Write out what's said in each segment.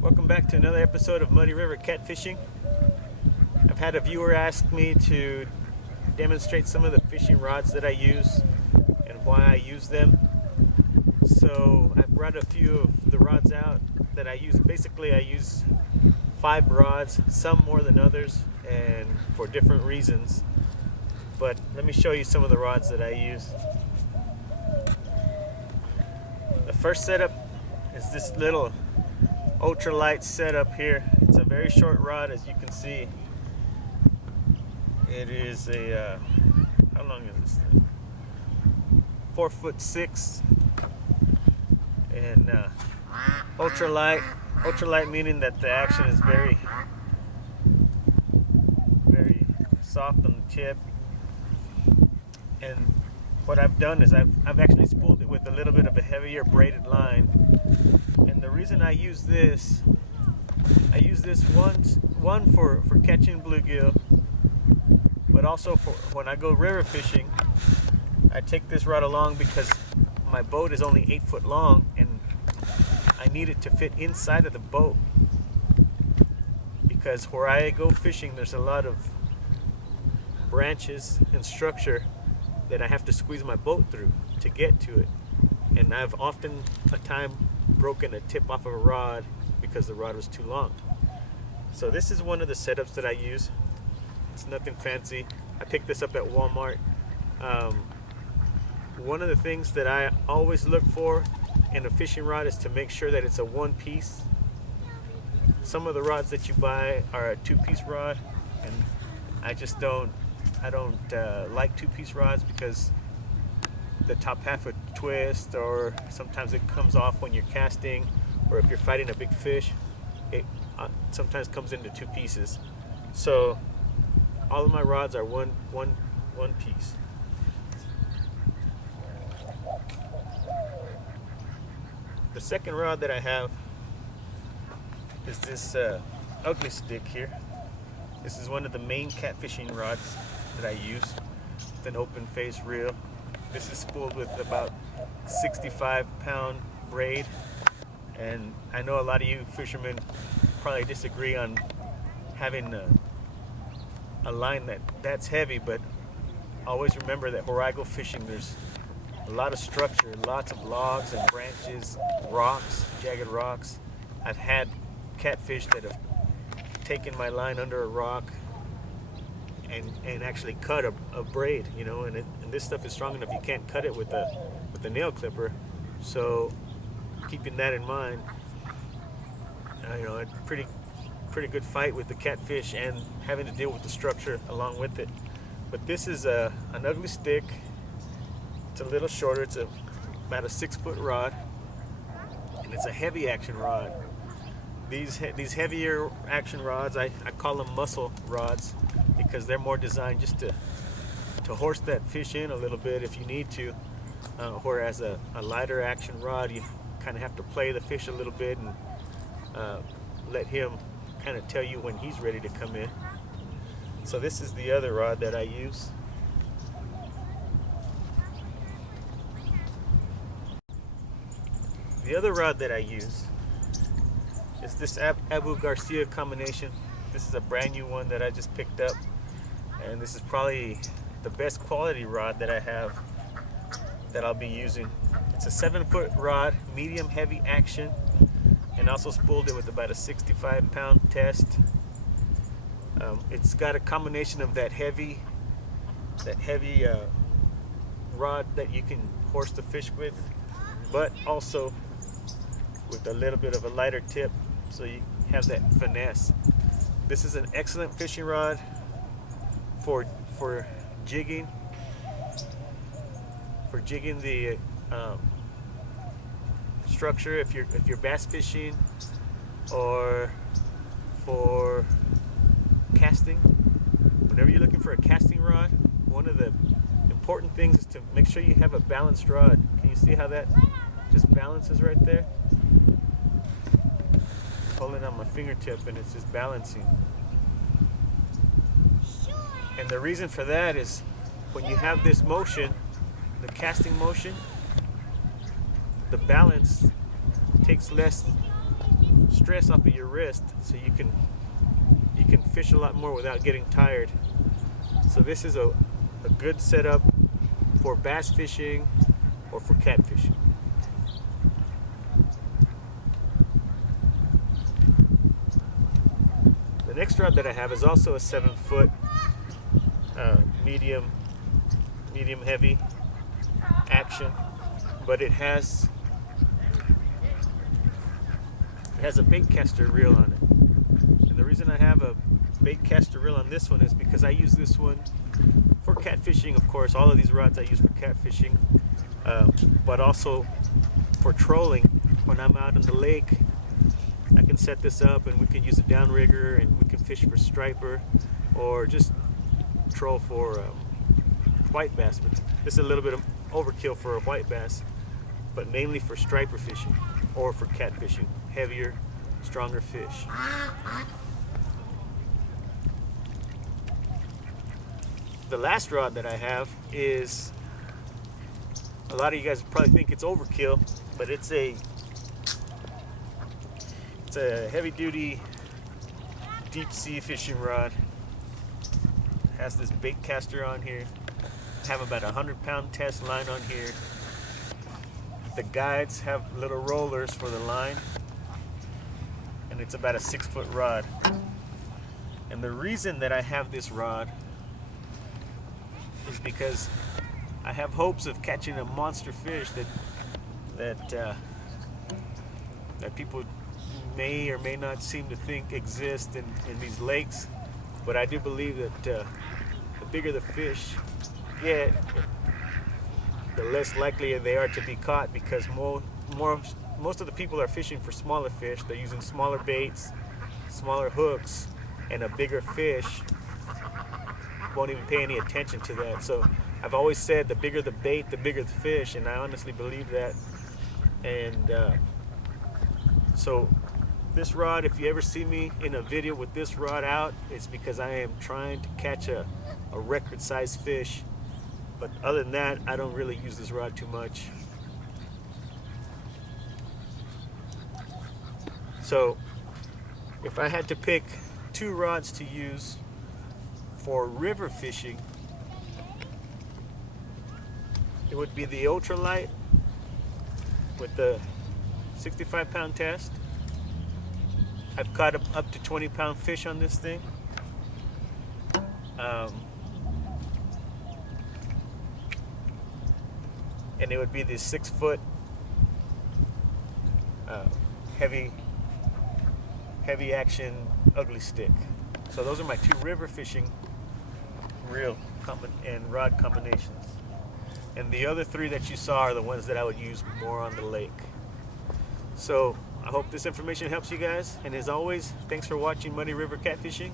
Welcome back to another episode of Muddy River Catfishing. I've had a viewer ask me to demonstrate some of the fishing rods that I use and why I use them. So I've brought a few of the rods out that I use. Basically, I use 5 rods, some more than others, and for different reasons. But let me show you some of the rods that I use. The first setup is this little ultralight setup here. It's a very short rod, as you can see. It is a how long is this thing? 4'6", and ultralight. Ultralight meaning that the action is very soft on the tip. And what I've done is I've actually spooled it with a little bit of a heavier braided line. And the reason I use this one for catching bluegill, but also for when I go river fishing. I take this rod along because my boat is only 8 foot long and I need it to fit inside of the boat, because where I go fishing there's a lot of branches and structure that I have to squeeze my boat through to get to it. And I've often a time broken a tip off of a rod because the rod was too long. So this is one of the setups that I use. It's nothing fancy. I picked this up at Walmart. One of the things that I always look for in a fishing rod is to make sure that it's a one piece. Some of the rods that you buy are a 2-piece rod, and I don't like 2-piece rods because the top half would twist, or sometimes it comes off when you're casting, or if you're fighting a big fish, it sometimes comes into 2 pieces. So all of my rods are one piece. The second rod that I have is this ugly stick here. This is one of the main catfishing rods that I use, with an open face reel. This is spooled with about 65-pound braid, and I know a lot of you fishermen probably disagree on having a line that's heavy, but always remember that where I go fishing there's a lot of structure, lots of logs and branches, rocks, jagged rocks. I've had catfish that have taken my line under a rock and actually cut a braid, you know, and this stuff is strong enough you can't cut it with a nail clipper. So keeping that in mind, you know, a pretty good fight with the catfish and having to deal with the structure along with it. But this is an ugly stick. It's a little shorter. It's about a 6-foot rod, and it's a heavy action rod. These heavier action rods, I call them muscle rods, because they're more designed just to horse that fish in a little bit if you need to, whereas a lighter action rod, you kind of have to play the fish a little bit and let him kind of tell you when he's ready to come in. So this is the other rod that I use. The other rod that I use is this Garcia Combination. This is a brand new one that I just picked up, and this is probably the best quality rod that I have that I'll be using. It's a 7-foot rod, medium heavy action, and also spooled it with about a 65-pound test. It's got a combination of that heavy rod that you can horse the fish with, but also with a little bit of a lighter tip, so you have that finesse. This is an excellent fishing rod for jigging the structure if you're bass fishing, or for casting. Whenever you're looking for a casting rod, one of the important things is to make sure you have a balanced rod. Can you see how that just balances right there? Holding on my fingertip and it's just balancing. And the reason for that is when you have this motion, the casting motion, the balance takes less stress off of your wrist, so you can fish a lot more without getting tired. So this is a good setup for bass fishing or for catfishing. The next rod that I have is also a 7-foot medium heavy action, but it has a bait caster reel on it. And the reason I have a bait caster reel on this one is because I use this one for catfishing. Of course, all of these rods I use for catfishing, but also for trolling. When I'm out in the lake, I can set this up and we can use a downrigger and we can fish for striper or just troll for white bass. But this is a little bit of overkill for a white bass, but mainly for striper fishing or for catfishing, heavier, stronger fish. The last rod that I have is, a lot of you guys probably think it's overkill, but it's a heavy duty deep sea fishing rod. It has this bait caster on here. I have about 100-pound test line on here. The guides have little rollers for the line, and it's about a 6-foot rod. And the reason that I have this rod is because I have hopes of catching a monster fish that people may or may not seem to think exist in these lakes. But I do believe that the bigger the fish get, the less likely they are to be caught, because most of the people are fishing for smaller fish. They're using smaller baits, smaller hooks, and a bigger fish won't even pay any attention to that. So I've always said the bigger the bait, the bigger the fish, and I honestly believe that. And so this rod, if you ever see me in a video with this rod out, it's because I am trying to catch a record-sized fish. But other than that, I don't really use this rod too much. So if I had to pick 2 rods to use for river fishing, it would be the ultralight with the 65-pound test. I've caught up to 20-pound fish on this thing. And it would be this 6-foot heavy action ugly stick. So those are my 2 river fishing reel and rod combinations. And the other 3 that you saw are the ones that I would use more on the lake. So I hope this information helps you guys. And as always, thanks for watching Muddy River Catfishing.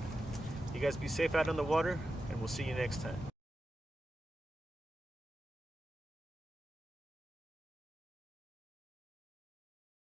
You guys be safe out on the water, and we'll see you next time.